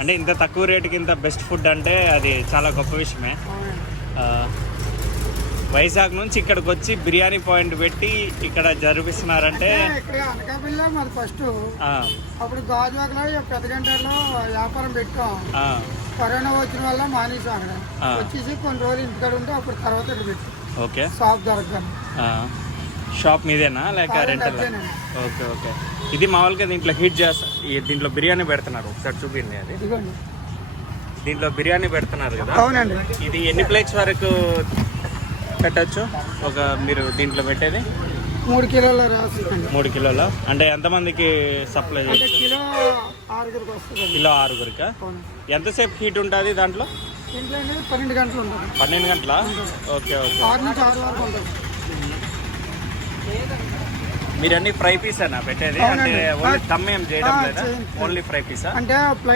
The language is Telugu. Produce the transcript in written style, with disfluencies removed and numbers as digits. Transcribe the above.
అంటే ఇంత తక్కువ రేటుకి ఇంత బెస్ట్ ఫుడ్ అంటే అది చాలా గొప్ప విషయమే. వైజాగ్ నుంచి ఇక్కడికి వచ్చి బిర్యానీ పాయింట్ పెట్టి ఇక్కడ జరిపిస్తున్నారంటే ఇక్కడ అనకాపల్లిలో మరి ఫస్ట్ అప్పుడు గాజువాకలో పెద్ద గంటలో వ్యాపారం పెట్టాం. కరోనా వచ్చిన వల్ల మానేసాం. అక్కడ వచ్చేసి కొన్ని రోజులు ఇంటికాడ ఉంటే అప్పుడు తర్వాత ఇక్కడ పెట్టాం. Okay, shop దొరకగానే. షాప్ మీదేనా లేక రెంటల్? Okay okay. ఇది మామూలుగా దీంట్లో హీట్ చేస్తా, దీంట్లో బిర్యానీ పెడుతున్నారు. ఒకసారి చూపిండి. అది దీంట్లో బిర్యానీ పెడుతున్నారు కదా? అవునండి. ఇది ఎన్ని ప్లేట్స్ వరకు పెట్టచ్చు ఒక మీరు దీంట్లో పెట్టేది? 3 కిలోల రాసి. 3 కిలోల అంటే ఎంతమందికి సప్లై చేయొచ్చు? కిలో 6గురికి వస్తుంది. కిలో 6గురికా? ఎంతసేపు హీట్ ఉంటుంది దాంట్లో? ఇంట్లో 12 గంటలు ఉంటుంది. 12 గంటల? Okay okay. 6 నుంచి 6 వరకు ఉంటుంది. మీరు అన్ని ఫ్రై పీసేనా పెట్టేది? అంటే ఓన్లీ దమ్ ఏం చేయడం లేదా? Only fry Pisa? అంటే